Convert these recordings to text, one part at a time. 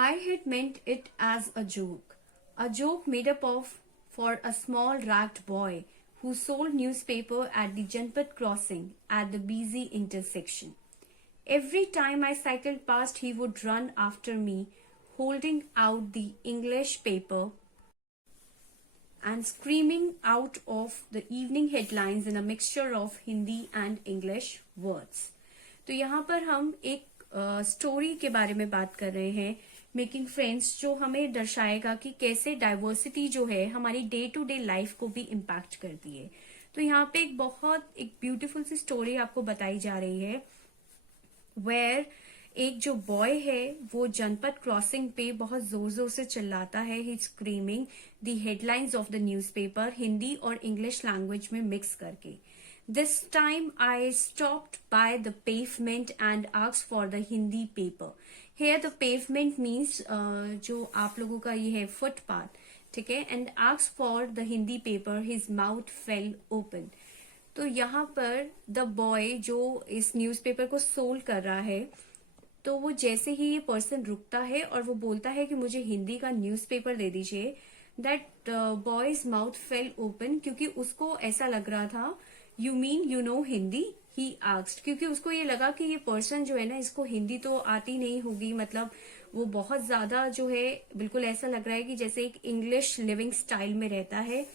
I had meant it as a joke made up of for a small ragged boy who sold newspaper at the Janpat crossing at the busy intersection. Every time I cycled past, he would run after me, holding out the English paper and screaming out of the evening headlines in a mixture of Hindi and English words. तो यहाँ पर हम एक story के बारे में बात कर रहे हैं, मेकिंग फ्रेंड्स, जो हमें दर्शाएगा कि कैसे डाइवर्सिटी जो है हमारी डे टू डे लाइफ को भी इम्पैक्ट करती है. तो यहाँ पे एक ब्यूटीफुल सी स्टोरी आपको बताई जा रही है, वेयर एक जो बॉय है वो जनपद क्रॉसिंग पे बहुत जोर जोर से चिल्लाता है. He screaming the headlines of the newspaper Hindi और इंग्लिश लैंग्वेज में मिक्स करके. This time I stopped by the pavement and asked for the Hindi paper. Here the pavement means जो आप लोगों का ये है फुटपाथ, ठीक है. And asked for the Hindi paper. His mouth fell open. तो यहाँ पर the boy जो इस न्यूज़पेपर को सोल्ड कर रहा है, तो वो जैसे ही ये पर्सन रुकता है और वो बोलता है कि मुझे हिंदी का न्यूज़पेपर दे दीजिए, that boys mouth fail open, क्योंकि उसको ऐसा लग रहा था, you mean you know Hindi, he asked, क्योंकि उसको ये लगा कि ये पर्सन जो है ना, इसको हिंदी तो आती नहीं होगी. मतलब वो बहुत ज्यादा जो है, बिल्कुल ऐसा लग रहा है कि जैसे एक इंग्लिश लिविंग स्टाइल में रहता है.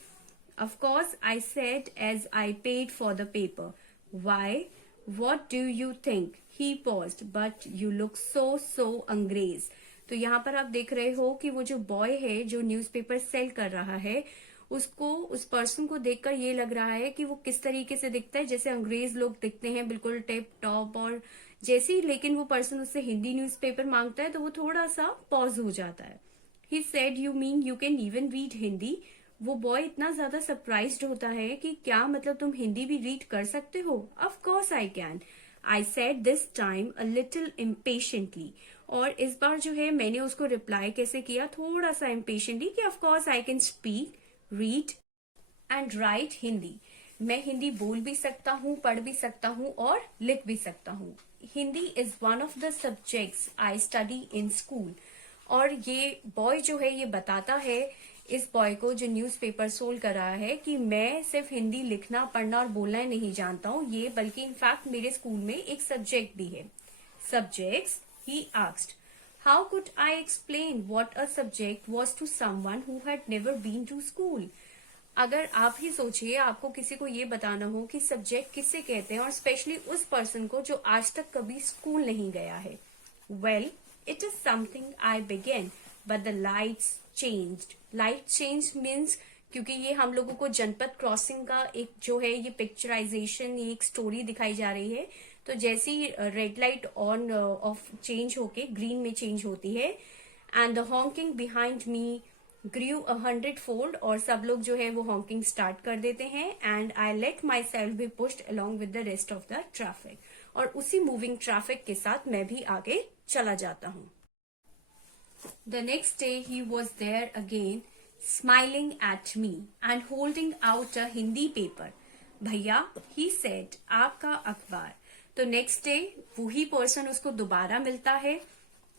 Of course I said as I paid for the paper, why, what do you think. He paused, but you look so angrez. तो यहाँ पर आप देख रहे हो कि वो जो बॉय है जो न्यूज़पेपर सेल कर रहा है, उसको, उस पर्सन को देखकर ये लग रहा है कि वो किस तरीके से दिखता है, जैसे अंग्रेज लोग दिखते हैं, बिल्कुल टिप टॉप. और जैसे ही लेकिन वो पर्सन उससे हिंदी न्यूज़पेपर मांगता है तो वो थोड़ा सा पॉज हो जाता है. He said, you mean you can even read Hindi. वो बॉय इतना ज्यादा सरप्राइज्ड होता है कि क्या मतलब तुम हिंदी भी रीड कर सकते हो. Of course I can, I said this time a little impatiently. और इस बार जो है मैंने उसको रिप्लाई कैसे किया, थोड़ा सा इम्पेशेंटली, कि of course I can speak, read and right Hindi. मैं हिंदी बोल भी सकता हूँ, पढ़ भी सकता हूँ और लिख भी सकता हूँ. Hindi is one of the subjects I study in school. और ये बॉय जो है ये बताता है इस बॉय को जो न्यूज़पेपर सोल्ड कर रहा है कि मैं सिर्फ हिंदी लिखना, पढ़ना और बोलना ही नहीं जानता हूँ, ये बल्कि इनफैक्ट मेरे स्कूल में एक सब्जेक्ट भी है. Subjects, he asked. How could I explain what a subject was to someone who had never been to school? अगर आप ही सोचिए, आपको किसी को ये बताना हो कि सब्जेक्ट किससे कहते हैं, और स्पेशली उस पर्सन को जो आज तक कभी स्कूल नहीं गया है. Well, it is something I began, but the lights changed. Light changed means क्योंकि ये हम लोगों को जनपद क्रॉसिंग का एक जो है ये पिक्चराइजेशन, ये एक स्टोरी दिखाई जा रही है. तो जैसे ही red light on off change होके ग्रीन में चेंज होती है, and the honking behind me grew 100 fold, और सब लोग जो है वो हॉकिंग स्टार्ट कर देते हैं. And I let my self be pushed along with the rest of the traffic. और उसी मूविंग ट्रैफिक के साथ मैं भी आगे चला जाता हूँ. The next day he was there again, smiling at me and holding out a Hindi paper. Bhaiya, he said, आपका अखबार. तो नेक्स्ट डे वही पर्सन उसको दोबारा मिलता है,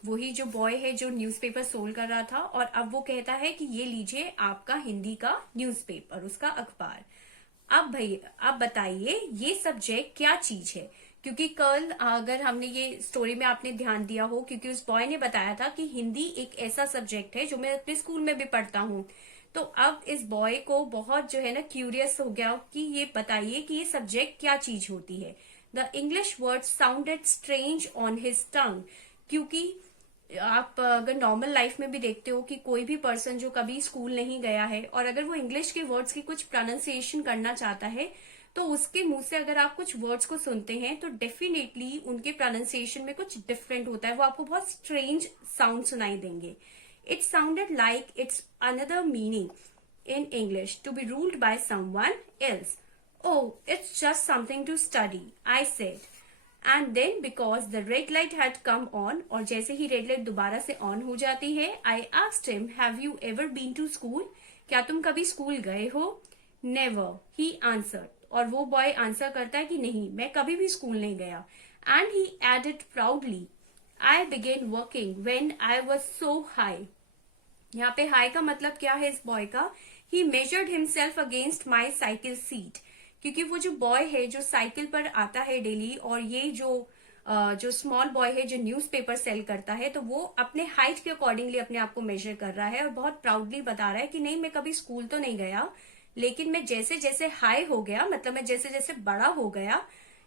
वही जो बॉय है जो न्यूज़पेपर सोल्ड कर रहा था, और अब वो कहता है कि ये लीजिए आपका हिंदी का न्यूज़पेपर, उसका अखबार. अब भैया आप बताइए ये सब्जेक्ट क्या चीज है. क्योंकि कल अगर हमने ये स्टोरी में आपने ध्यान दिया हो, क्योंकि उस बॉय ने बताया था कि हिंदी एक ऐसा सब्जेक्ट है जो मैं अपने स्कूल में भी पढ़ता हूँ. तो अब इस बॉय को बहुत जो है ना क्यूरियस हो गया कि ये बताइए कि ये सब्जेक्ट क्या चीज होती है. The English words sounded strange on his tongue. क्योंकि आप अगर नॉर्मल लाइफ में भी देखते हो कि कोई भी पर्सन जो कभी स्कूल नहीं गया है, और अगर वो इंग्लिश के वर्ड्स की कुछ प्रोनाउंसिएशन करना चाहता है, तो उसके मुंह से अगर आप कुछ वर्ड्स को सुनते हैं तो डेफिनेटली उनके प्रोनाउंसिएशन में कुछ डिफरेंट होता है, वो आपको बहुत स्ट्रेंज साउंड सुनाई देंगे. It sounded like it's another meaning in English to be ruled by someone else. Oh, it's just something to study, I said. And then because the red light had come on, और जैसे ही red light दोबारा से on हो जाती है, I asked him, have you ever been to school? क्या तुम कभी स्कूल गए हो? Never, he answered. और वो बॉय आंसर करता है कि नहीं, मैं कभी भी स्कूल नहीं गया. And he added proudly, I began working when I was so high. यहाँ पे हाई का मतलब क्या है इस बॉय का? He measured himself against my cycle seat, क्योंकि वो जो बॉय है जो साइकिल पर आता है डेली, और ये जो स्मॉल बॉय है जो न्यूज़पेपर सेल करता है, तो वो अपने हाइट के अकॉर्डिंगली अपने आप को मेजर कर रहा है और बहुत प्राउडली बता रहा है कि नहीं, मैं कभी स्कूल तो नहीं गया, लेकिन मैं जैसे जैसे हाई हो गया, मतलब मैं जैसे जैसे बड़ा हो गया,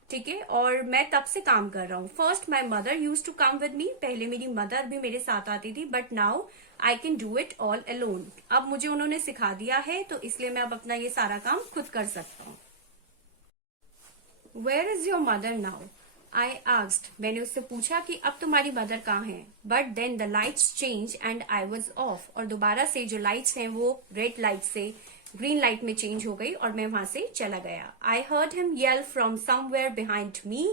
ठीक है, और मैं तब से काम कर रहा हूँ. First my mother use to come with me, पहले मेरी मदर भी मेरे साथ आती थी, but now I can do it all alone. अब मुझे उन्होंने सिखा दिया है, तो इसलिए मैं अब अपना ये सारा काम खुद कर सकता हूँ. Where is your mother now? I asked, मैंने उससे पूछा कि अब तुम्हारी मदर कहाँ है. But then the lights change and I was off, और दोबारा से जो लाइट्स हैं वो रेड लाइट से ग्रीन लाइट में चेंज हो गई और मैं वहां से चला गया. I heard him yell from somewhere behind me,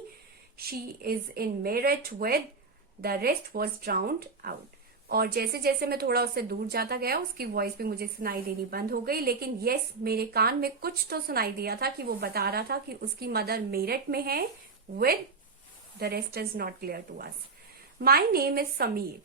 she is in Meerut with, the rest was drowned out. और जैसे जैसे मैं थोड़ा उससे दूर जाता गया उसकी वॉइस भी मुझे सुनाई देनी बंद हो गई, लेकिन यस, मेरे कान में कुछ तो सुनाई दिया था कि वो बता रहा था कि उसकी मदर मेरठ में है with, the rest is not clear to us. My name is Sameer,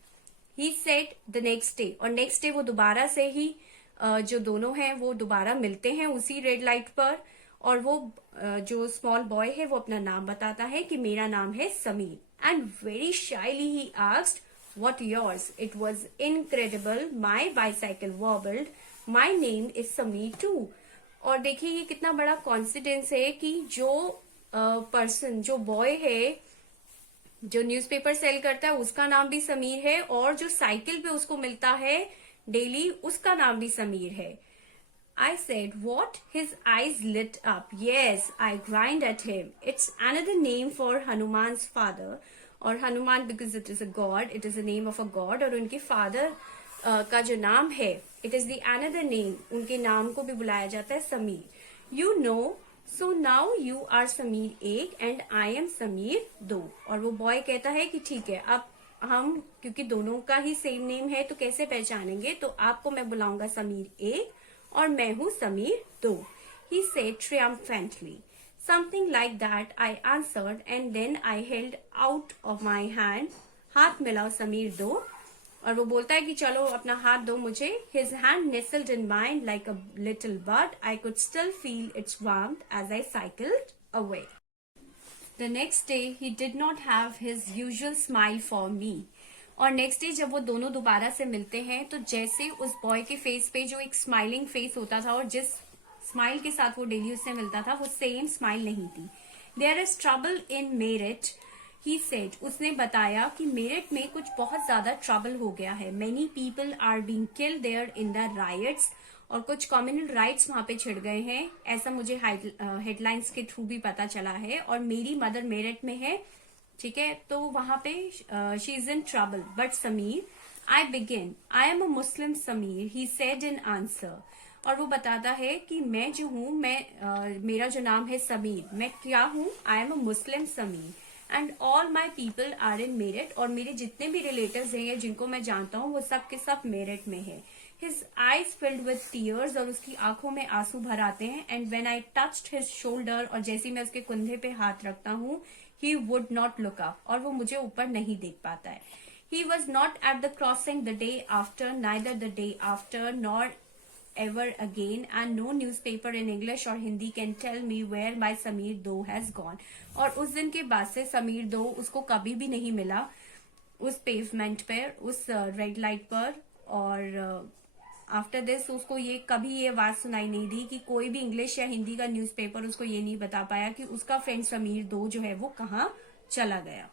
he said the next day. और नेक्स्ट डे वो दोबारा से ही जो दोनों हैं वो दोबारा मिलते हैं उसी रेड लाइट पर, और वो जो स्मॉल बॉय है वो अपना नाम बताता है कि मेरा नाम है Sameer. And very shyly he asked, what yours? It was incredible. My bicycle wobbled. My name is Sameer too. और देखिए ये कितना बड़ा कॉन्फिडेंस है कि जो पर्सन, जो बॉय है जो न्यूज़पेपर सेल करता है उसका नाम भी समीर है, और जो साइकिल पे उसको मिलता है डेली उसका नाम भी समीर है. I said, what? His eyes lit up. Yes, I grinned at him. It's another name for Hanuman's father. और Hanuman, because it is a god, it is a name of a god, और उनके father का जो नाम है, it is the another name, उनके नाम को भी बुलाया जाता है Sameer. You know, so now you are Sameer 1 and I am Sameer 2. और वो बॉय कहता है कि ठीक है, अब हम क्योंकि दोनों का ही सेम नेम है तो कैसे पहचानेंगे, तो आपको मैं बुलाऊंगा समीर 1 और मैं हूँ Sameer 2. He said triumphantly. Something like that, I answered, and then I held out of my hand. हाथ मिलाओ समीर 2. और वो बोलता है कि चलो अपना हाथ दो मुझे. His hand nestled in mine like a little bud. I could still feel its warmth as I cycled away. The next day, he did not have his usual smile for me. और next day जब वो दोनों दोबारा से मिलते हैं तो जैसे उस बॉय के फेस पे जो एक स्माइलिंग फेस होता था और जिस स्माइल के साथ वो डेली उससे मिलता था वो सेम स्माइल नहीं थी. There is trouble in Meerut, he said, उसने बताया कि मेरठ में कुछ बहुत ज्यादा ट्रबल हो गया है. Many people are being killed there in the riots, और कुछ कम्युनल राइट्स वहां पे छिड़ गए हैं, ऐसा मुझे हेडलाइंस के थ्रू भी पता चला है. और मेरी मदर मेरठ में है, ठीक है, तो वहां पे she is in trouble. But Sameer, I begin, I am a Muslim Sameer, he said in answer. और वो बताता है कि मैं जो हूँ, मेरा जो नाम है समीर, मैं क्या हूँ, I am a Muslim Sameer, and all my people are in Meerut. और मेरे जितने भी रिलेटिव्स हैं जिनको मैं जानता हूँ वो सब के सब मेरठ में है. His eyes filled with tears, और उसकी आंखों में आंसू भर आते हैं. And when I touched his shoulder, और जैसे ही मैं उसके कंधे पे हाथ रखता हूँ, he would not look up, और वो मुझे ऊपर नहीं देख पाता है. He was not at the crossing the day after, neither the day after nor ever again, and no newspaper in English or Hindi can tell me where my Sameer 2 has gone. और उस दिन के बाद से समीर 2 उसको कभी भी नहीं मिला उस पेवमेंट पर, उस रेड लाइट पर. और आफ्टर दिस उसको ये कभी ये आवाज सुनाई नहीं दी कि कोई भी इंग्लिश या हिंदी का न्यूज़पेपर उसको ये नहीं बता पाया कि उसका फ्रेंड समीर 2 जो है वो कहाँ चला गया.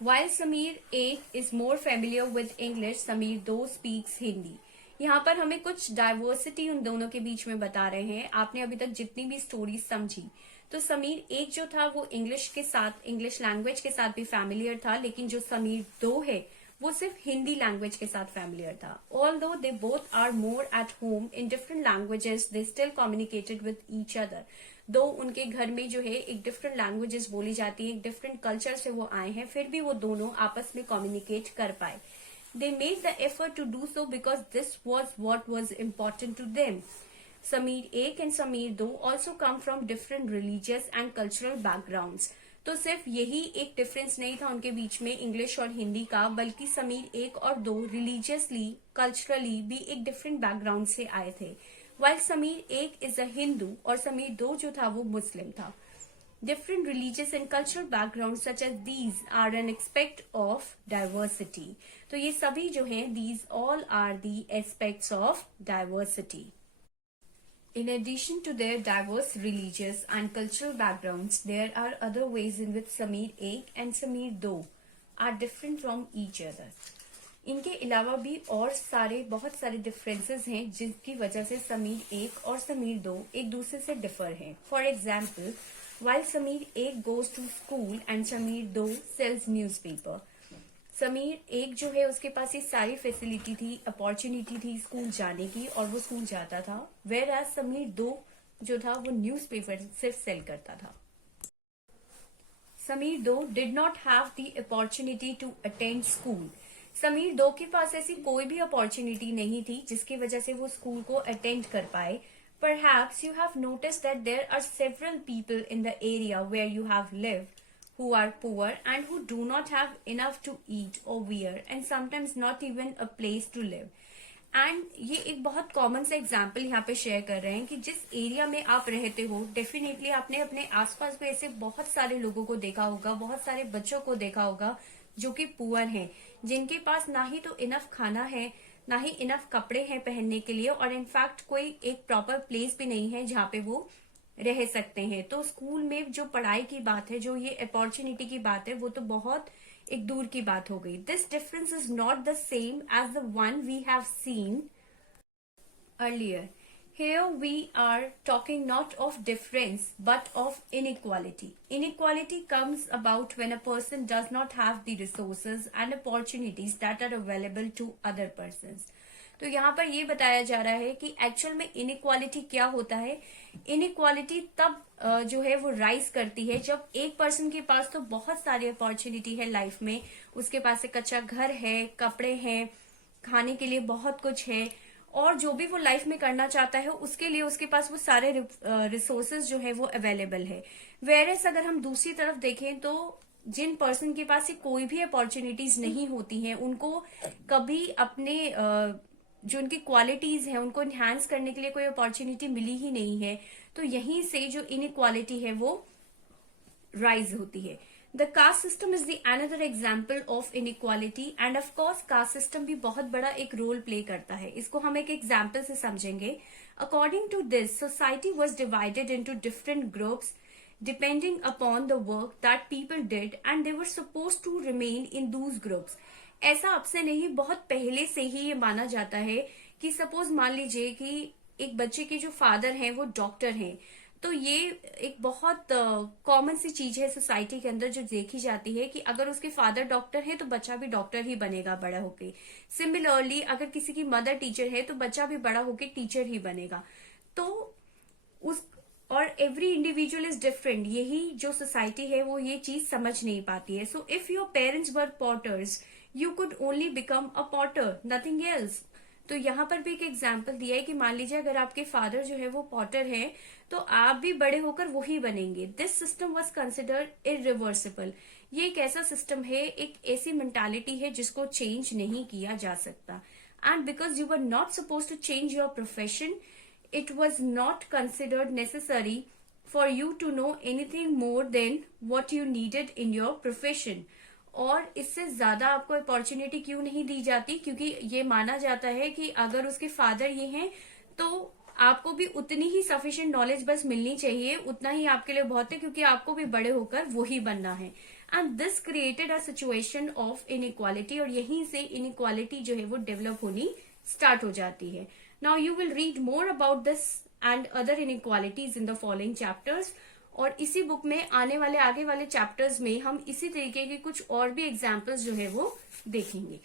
While Sameer 8 is more familiar with English, Sameer 2 speaks Hindi. यहाँ पर हमें कुछ डाइवर्सिटी उन दोनों के बीच में बता रहे हैं. आपने अभी तक जितनी भी स्टोरीज समझी, तो समीर 1 जो था वो इंग्लिश के साथ, इंग्लिश लैंग्वेज के साथ भी फैमिलियर था, लेकिन जो समीर 2 है वो सिर्फ हिंदी लैंग्वेज के साथ फैमिलियर था. Although they both are more at home in different languages, they still communicated with each other. दो उनके घर में जो है एक डिफरेंट लैंग्वेजेस बोली जाती है, एक डिफरेंट कल्चर से वो आए हैं, फिर भी वो दोनों आपस में कम्युनिकेट कर पाए. They made the effort to do so because this was what was important to them. Sameer 1 and Sameer 2 also come from different religious and cultural backgrounds. तो सिर्फ यही एक डिफरेंस नहीं था उनके बीच में इंग्लिश और हिंदी का, बल्कि समीर 1 और 2 रिलीजियसली, कल्चरली भी एक डिफरेंट बैकग्राउंड से आए थे। While Sameer 1 is a Hindu और समीर 2 जो था वो मुस्लिम था। Different religious and cultural backgrounds such as these are an aspect of diversity. तो ये सभी जो हैं, these all are the aspects of diversity. In addition to their diverse religious and cultural backgrounds, there are other ways in which Sameer 1 and Sameer 2 are different from each other. इनके अलावा भी और बहुत सारे डिफरेंसेस हैं जिनकी वजह से समीर 1 और समीर 2 एक दूसरे से डिफर हैं। For example, while Sameer 1 goes to school and Sameer 2 sells newspaper. Sameer 1 जो है उसके पास ये सारी फैसिलिटी थी, अपॉर्चुनिटी थी स्कूल जाने की और वो स्कूल जाता था, वेयर एज समीर 2 जो था वो न्यूज़पेपर सिर्फ सेल करता था। Sameer 2 did not have the opportunity to attend school. Sameer 2 के पास ऐसी कोई भी अपॉर्चुनिटी नहीं थी जिसकी वजह से वो स्कूल को अटेंड कर पाए। Perhaps you have noticed that there are several people in the area where you have lived who are poor and who do not have enough to eat or wear and sometimes not even a place to live. And ये एक बहुत common सा example यहाँ पे share कर रहे हैं कि जिस एरिया में आप रहते हो, डेफिनेटली आपने अपने आसपास में ऐसे बहुत सारे लोगों को देखा होगा, बहुत सारे बच्चों को देखा होगा जो कि पुअर हैं, जिनके पास ना ही तो इनफ खाना है, ना ही इनफ कपड़े हैं पहनने के लिए, और इनफैक्ट कोई एक प्रॉपर प्लेस भी नहीं है जहाँ पे वो रह सकते हैं। तो स्कूल में जो पढ़ाई की बात है, जो ये अपॉर्चुनिटी की बात है, वो तो बहुत एक दूर की बात हो गई। This difference is not the same as the one we have seen earlier. Here we are talking not of difference but of inequality. Inequality comes about when a person does not have the resources and opportunities that are available to other persons. तो यहाँ पर ये बताया जा रहा है कि actual में इनइक्वालिटी क्या होता है। इनइक्वालिटी तब जो है वो राइज करती है जब एक पर्सन के पास तो बहुत सारी अपॉर्चुनिटी है लाइफ में, उसके पास एक अच्छा घर है, कपड़े हैं, खाने के लिए बहुत कुछ है, और जो भी वो लाइफ में करना चाहता है उसके लिए उसके पास वो सारे रिसोर्सेज जो है वो अवेलेबल है। वेयरएस अगर हम दूसरी तरफ देखें तो जिन पर्सन के पास कोई भी अपॉर्चुनिटीज नहीं होती हैं, उनको कभी अपने जो उनकी क्वालिटीज हैं उनको इन्हांस करने के लिए कोई अपॉर्चुनिटी मिली ही नहीं है, तो यहीं से जो इनइक्वालिटी है वो राइज होती है। The caste system is the another example of inequality end of course caste system भी बहुत बड़ा एक रोल प्ले करता है। इसको हम एक एग्जाम्पल से समझेंगे। According to this, society was divided into different groups depending upon the work that people did and they were supposed to remain in those groups. ऐसा अब से नहीं, बहुत पहले से ही ये माना जाता है कि सपोज मान लीजिए कि एक बच्चे के जो फादर हैं वो डॉक्टर हैं, तो ये एक बहुत कॉमन सी चीज है सोसाइटी के अंदर जो देखी जाती है कि अगर उसके फादर डॉक्टर है तो बच्चा भी डॉक्टर ही बनेगा बड़ा होके। सिमिलरली अगर किसी की मदर टीचर है तो बच्चा भी बड़ा होके टीचर ही बनेगा। तो उस और एवरी इंडिविजुअल इज डिफरेंट, यही जो सोसाइटी है वो ये चीज समझ नहीं पाती है। So if your parents were potters you could only become a potter, nothing else. तो यहाँ पर भी एक एग्जाम्पल दिया है कि मान लीजिए अगर आपके फादर जो है वो पॉटर है तो आप भी बड़े होकर वही बनेंगे। This system was considered irreversible. ये एक ऐसा सिस्टम है, एक ऐसी मेंटालिटी है जिसको चेंज नहीं किया जा सकता। And because you were not suppose to change your profession, it was not considered necessary for you to know anything more than what you needed in your profession. और इससे ज्यादा आपको अपॉर्चुनिटी क्यों नहीं दी जाती, क्योंकि ये माना जाता है कि अगर उसके फादर ये हैं तो आपको भी उतनी ही सफिशिएंट नॉलेज बस मिलनी चाहिए, उतना ही आपके लिए बहुत है, क्योंकि आपको भी बड़े होकर वही बनना है। And this created a situation of inequality, और यहीं से इनइक्वालिटी जो है वो डेवलप होनी स्टार्ट हो जाती है। Now you will read more about this and other inequalities in the following chapters. और इसी बुक में आने वाले आगे वाले चैप्टर्स में हम इसी तरीके के कुछ और भी एग्जाम्पल्स जो है वो देखेंगे।